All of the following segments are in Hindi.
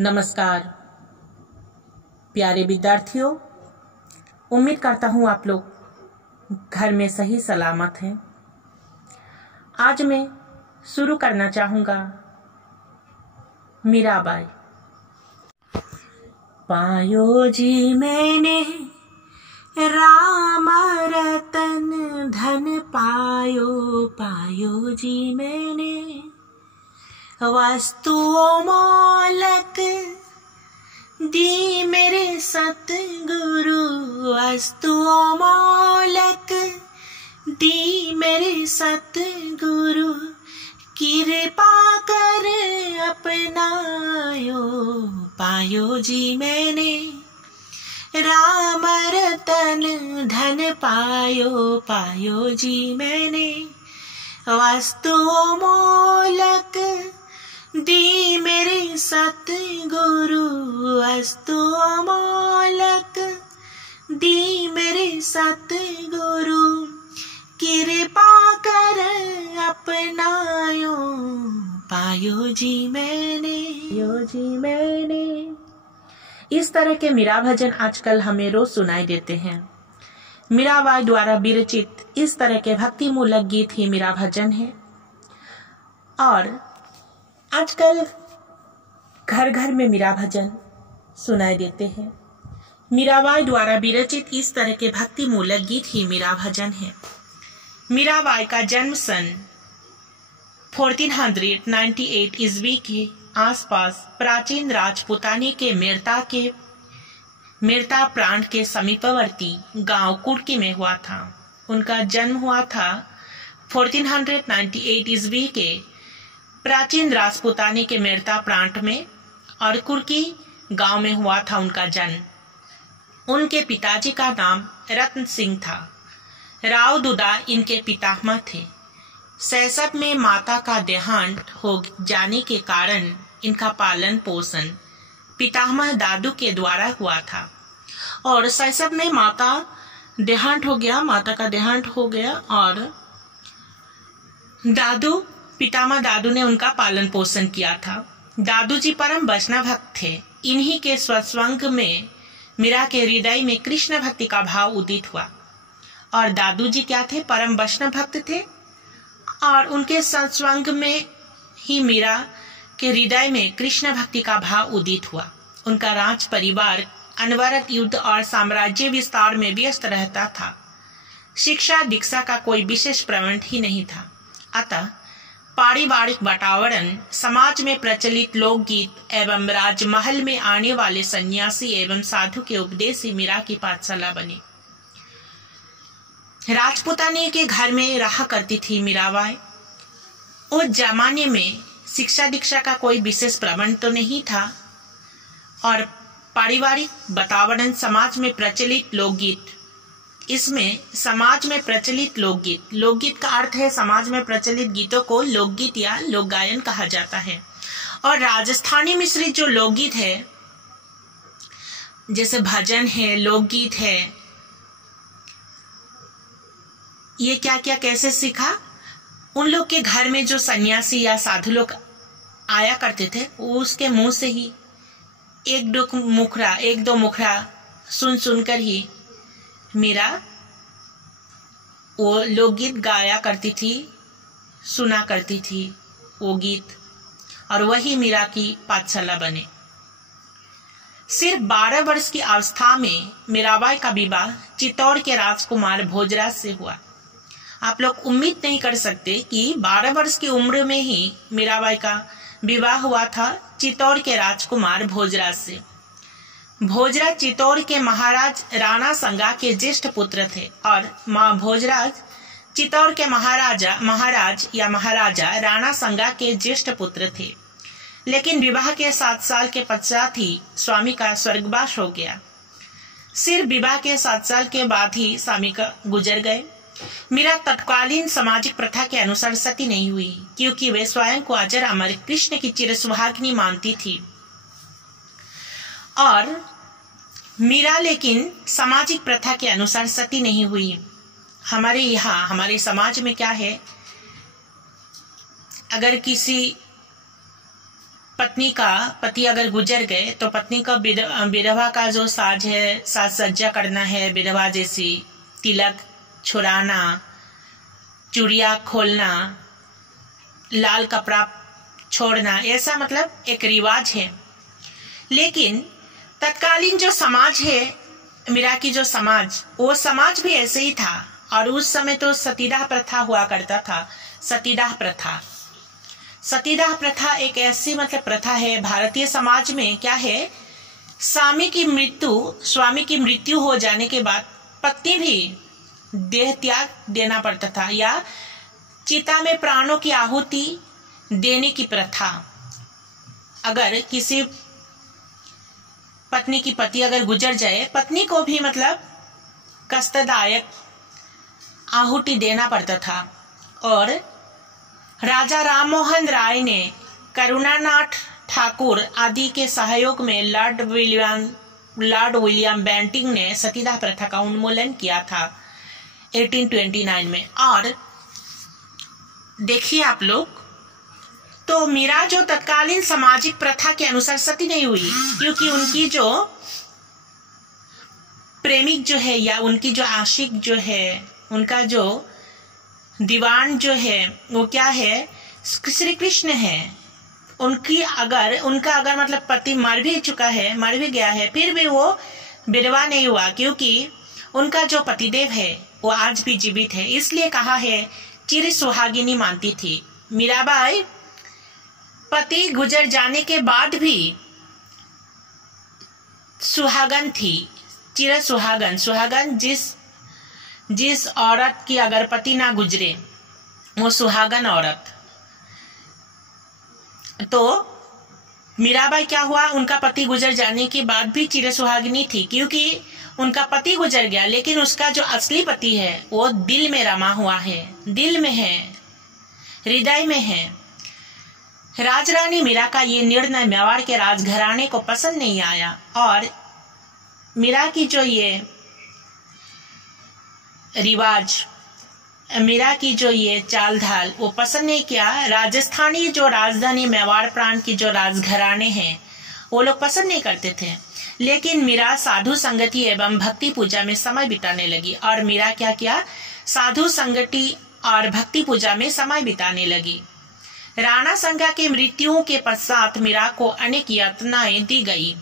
नमस्कार प्यारे विद्यार्थियों, उम्मीद करता हूँ आप लोग घर में सही सलामत हैं। आज मैं शुरू करना चाहूँगा मीराबाई। पायो जी मैंने राम रतन धन पायो, पायो जी मैंने वस्तुओं मोलक दी मेरे सतगुरु, वस्तुओं मोलक दी मेरे सतगुरु, कृपा कर अपनायो, पायो जी मैंने राम रतन धन पायो, पायो जी मैंने वस्तुओं मोलक दी मेरे सतगुरु, वस्तुओं मोलक दी मेरे सतगुरु, कृपा कर अपनायो, पायो जी मैंने, पायो जी मैंने। इस तरह के मीरा भजन आजकल हमें रोज सुनाई देते हैं। मीराबाई द्वारा विरचित इस तरह के भक्ति मूलक गीत ही मीरा भजन है और आजकल घर घर में मीरा भजन सुनाई देते हैं। मीराबाई द्वारा विरचित इस तरह के भक्ति मूलक गीत ही मीरा भजन है। मीराबाई का जन्म सन 1498 ईस्वी के आसपास प्राचीन राजपुतानी के मेरता प्रांत के समीपवर्ती गांव कुर्की में हुआ था। उनका जन्म हुआ था 1498 ईस्वी के प्राचीन राजपुतानी के मेरता प्रांत में और कुर्की गांव में हुआ था उनका जन्म। उनके पिताजी का नाम रत्न सिंह था। राव दुदा इनके पितामह थे। शैशव में माता का देहांत हो जाने के कारण इनका पालन पोषण पितामह दादू के द्वारा हुआ था और शैशव में माता का देहांत हो गया और पितामह दादू ने उनका पालन पोषण किया था। दादू जी परम वैष्णव भक्त थे। इन्हीं के सत्संग में मीरा के हृदय में कृष्ण भक्ति का भाव उदित हुआ और दादू जी क्या थे? परम वैष्णव भक्त थे और उनके सत्संग में ही मीरा के हृदय में कृष्ण भक्ति का भाव उदित हुआ। उनका राज परिवार अनवरत युद्ध और साम्राज्य विस्तार में व्यस्त रहता था। शिक्षा दीक्षा का कोई विशेष प्रबंध ही नहीं था। अतः पारिवारिक वातावरण, समाज में प्रचलित लोकगीत एवं राजमहल में आने वाले सन्यासी एवं साधु के उपदेश ही मीरा की पाठशाला बने। राजपुतानी के घर में रहा करती थी मीराबाई। उस जमाने में शिक्षा दीक्षा का कोई विशेष प्रबंध तो नहीं था और पारिवारिक वातावरण, समाज में प्रचलित लोकगीत, इसमें समाज में प्रचलित लोकगीत का अर्थ है समाज में प्रचलित गीतों को लोकगीत या लोक गायन कहा जाता है। और राजस्थानी मिश्रित जो लोकगीत है जैसे भजन है, लोकगीत है, ये क्या क्या कैसे सीखा? उन लोग के घर में जो सन्यासी या साधु लोग आया करते थे उसके मुंह से ही एक दो मुखड़ा सुनकर ही मीरा वो लोकगीत गाया करती थी, सुना करती थी वो गीत और वही मीरा की पाठशाला बने। सिर्फ 12 वर्ष की अवस्था में मीराबाई का विवाह चित्तौड़ के राजकुमार भोजराज से हुआ। आप लोग उम्मीद नहीं कर सकते कि 12 वर्ष की उम्र में ही मीराबाई का विवाह हुआ था चित्तौड़ के राजकुमार भोजराज से। भोजराज चित्तौड़ के महाराज राणा संगा के ज्येष्ठ पुत्र थे और मां भोजराज चित्तौड़ के महाराजा राणा संगा के ज्येष्ठ पुत्र थे। लेकिन विवाह के 7 साल के पश्चात ही स्वामी का स्वर्गवास हो गया। सिर्फ विवाह के 7 साल के बाद ही स्वामी का गुजर गए। मीरा तत्कालीन सामाजिक प्रथा के अनुसार सती नहीं हुई क्योंकि वे स्वयं को अजर अमर कृष्ण की चिरसुहागिनी मानती थी और मीरा लेकिन सामाजिक प्रथा के अनुसार सती नहीं हुई। हमारे समाज में क्या है, अगर किसी पति अगर गुजर गए तो पत्नी का विधवा का जो साज है, साज सज्जा करना है, विधवा जैसी तिलक छुड़ाना, चूड़ियाँ खोलना, लाल कपड़ा छोड़ना, ऐसा मतलब एक रिवाज है। लेकिन तत्कालीन जो समाज है, मीरा की जो समाज, वो समाज भी ऐसे ही था। और उस समय तो सतीदाह प्रथा हुआ करता था। सतीदाह प्रथा एक ऐसी मतलब प्रथा है भारतीय समाज में, क्या है, स्वामी की मृत्यु हो जाने के बाद पत्नी भी देह त्याग देना पड़ता था, या चिता में प्राणों की आहुति देने की प्रथा। अगर किसी पत्नी की पति अगर गुजर जाए, पत्नी को भी मतलब कष्टदायक आहुति देना पड़ता था। और राजा राममोहन राय ने करुणानाथ ठाकुर आदि के सहयोग में लॉर्ड विलियम बेंटिंक ने सतीदाह प्रथा का उन्मूलन किया था 1829 में। और देखिए आप लोग, तो मीरा जो तत्कालीन सामाजिक प्रथा के अनुसार सती नहीं हुई, क्योंकि उनकी जो प्रेमिक जो है या उनकी जो आशिक जो है, उनका जो दीवान जो है, वो क्या है, श्री कृष्ण है। उनका अगर मतलब पति मर भी गया है, फिर भी वो विधवा नहीं हुआ, क्योंकि उनका जो पतिदेव है वो आज भी जीवित है। इसलिए कहा है चिर सुहागिनी मानती थी। मीराबाई पति गुजर जाने के बाद भी सुहागन थी, चिर सुहागन जिस औरत की अगर पति ना गुजरे वो सुहागन औरत। तो मीराबाई क्या हुआ, उनका पति गुजर जाने के बाद भी चिर सुहागिनी थी, क्योंकि उनका पति गुजर गया, लेकिन उसका जो असली पति है वो दिल में रमा हुआ है, दिल में है, हृदय में है। राजरानी मीरा का ये निर्णय मेवाड़ के राजघराने को पसंद नहीं आया, और मीरा की जो ये रिवाज, मीरा की जो ये चाल ढाल वो पसंद नहीं किया। राजस्थानी जो राजधानी मेवाड़ प्रांत की जो राजघराने हैं वो लोग पसंद नहीं करते थे। लेकिन मीरा साधु संगति एवं भक्ति पूजा में समय बिताने लगी। और मीरा क्या किया, साधु संगति और भक्ति पूजा में समय बिताने लगी। राणा संगा की मृत्यु के पश्चात मीरा को अनेक यातनाएं दी गई।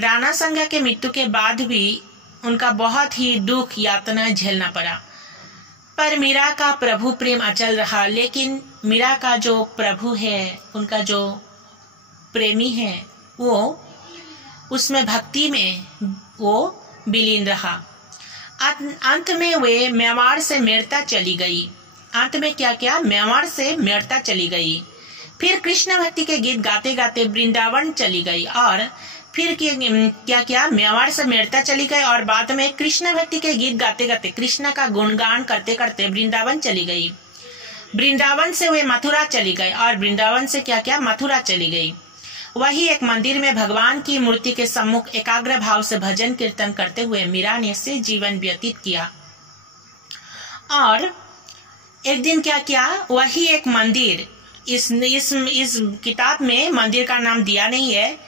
राणा संगा के मृत्यु के बाद भी उनका बहुत ही दुख यातनाएं झेलना पड़ा, पर मीरा का प्रभु प्रेम अचल रहा। लेकिन मीरा का जो प्रभु है, उनका जो प्रेमी है, वो उसमें भक्ति में वो विलीन रहा। अंत में वे मेवाड़ से मेड़ता चली गई। अंत में क्या मेवाड़ से मेड़ता चली गई। फिर कृष्ण भक्ति के गीत गाते गाते वृंदावन चली गई। और फिर क्या मेवाड़ से मेड़ता चली गई, और बाद में कृष्ण भक्ति के गीत गाते गाते, कृष्ण का गुणगान करते करते वृंदावन चली गई। वृंदावन से वे मथुरा चली गई, और वृंदावन से मथुरा चली गई। वही एक मंदिर में भगवान की मूर्ति के सम्मुख एकाग्र भाव से भजन कीर्तन करते हुए मीरा ने से जीवन व्यतीत किया। और एक दिन क्या वही एक मंदिर, इस किताब में मंदिर का नाम दिया नहीं है,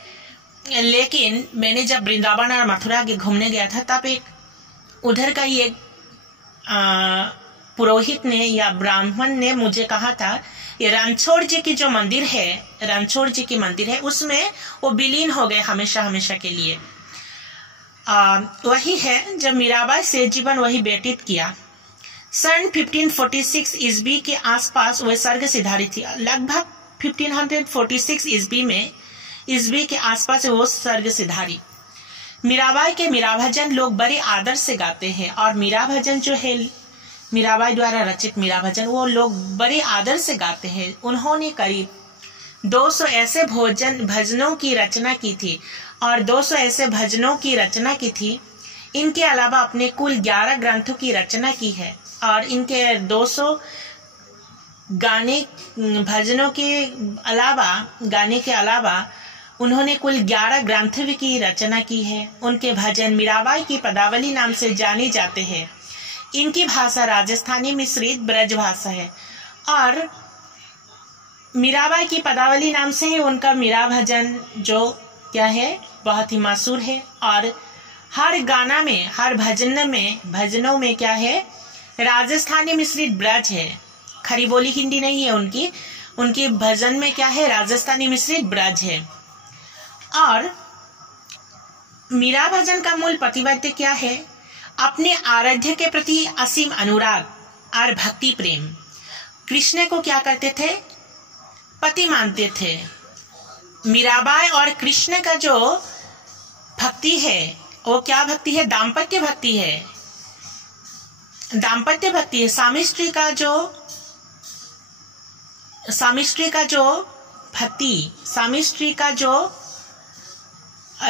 लेकिन मैंने जब वृंदावन और मथुरा के घूमने गया था, तब एक उधर का ही एक पुरोहित ने या ब्राह्मण ने मुझे कहा था, ये रणछोड़ जी की जो मंदिर है, रणछोड़ जी की मंदिर है, उसमें वो विलीन हो गए हमेशा हमेशा के लिए। वही है जब मीराबाई से जीवन वही व्यतीत किया। सन 1546 ईस्वी के आसपास वह स्वर्ग सिधारी थी। लगभग 1546 ईस्वी के आसपास वो स्वर्ग सिधारी। मीराबाई के मीरा भजन लोग बड़े आदर से गाते हैं, और मीरा भजन जो है, मीराबाई द्वारा रचित मीरा भजन, वो लोग बड़े आदर से गाते हैं। उन्होंने करीब 200 ऐसे भजनों की रचना की थी, और 200 ऐसे भजनों की रचना की थी। इनके अलावा अपने कुल 11 ग्रंथों की रचना की है, और इनके 200 भजनों के गाने के अलावा उन्होंने कुल 11 ग्रंथ की रचना की है। उनके भजन मीराबाई की पदावली नाम से जाने जाते हैं। इनकी भाषा राजस्थानी मिश्रित ब्रज भाषा है, और मीराबाई की पदावली नाम से ही उनका मीरा भजन जो क्या है बहुत ही मशहूर है। और हर गाना में, हर भजनों में क्या है, राजस्थानी मिश्रित ब्रज है। खरी बोली हिंदी नहीं है उनकी भजन में क्या है, राजस्थानी मिश्रित ब्रज है। और मीरा भजन का मूल प्रतिपाद्य क्या है, अपने आराध्य के प्रति असीम अनुराग और भक्ति प्रेम। कृष्ण को क्या करते थे, पति मानते थे। मीराबाई और कृष्ण का जो भक्ति है वो क्या भक्ति है, दाम्पत्य भक्ति है। दाम्पत्य भक्ति है, स्वामी स्त्री का जो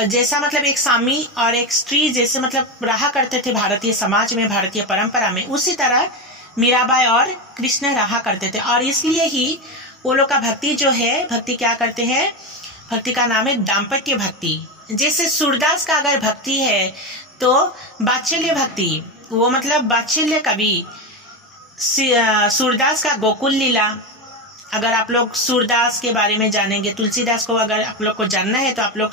जैसा मतलब एक स्वामी और एक स्त्री जैसे मतलब रहा करते थे भारतीय समाज में, भारतीय परंपरा में, उसी तरह मीराबाई और कृष्ण रहा करते थे। और इसलिए ही वो लोग का भक्ति जो है, भक्ति क्या करते हैं, भक्ति का नाम है दाम्पत्य भक्ति। जैसे सूरदास का अगर भक्ति है तो वात्सल्य भक्ति, वो मतलब वात्सल्य कवि सूरदास का गोकुल लीला। अगर आप लोग सूरदास के बारे में जानेंगे, तुलसीदास को अगर आप लोग को जानना है तो आप लोग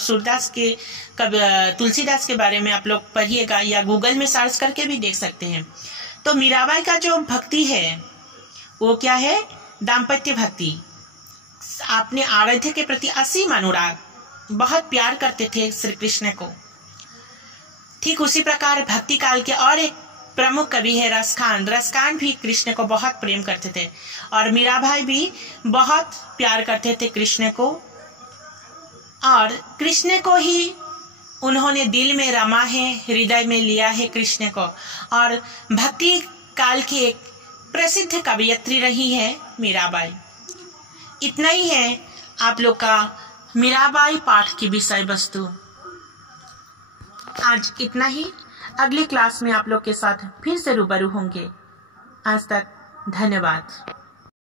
तुलसीदास के बारे में आप लोग पढ़िएगा या गूगल में सर्च करके भी देख सकते हैं। तो मीराबाई का जो भक्ति है वो क्या है, दाम्पत्य भक्ति। अपने आराध्य के प्रति असीम अनुराग, बहुत प्यार करते थे श्री कृष्ण को। ठीक उसी प्रकार भक्ति काल के और एक प्रमुख कवि है रसखान भी कृष्ण को बहुत प्रेम करते थे। और मीराबाई भी बहुत प्यार करते थे कृष्ण को, और कृष्ण को ही उन्होंने दिल में रमा है, हृदय में लिया है कृष्ण को। और भक्ति काल की एक प्रसिद्ध कवयित्री रही है मीराबाई। इतना ही है आप लोग का मीराबाई पाठ की विषय वस्तु। आज इतना ही। अगली क्लास में आप लोग के साथ फिर से रूबरू होंगे। आज तक धन्यवाद।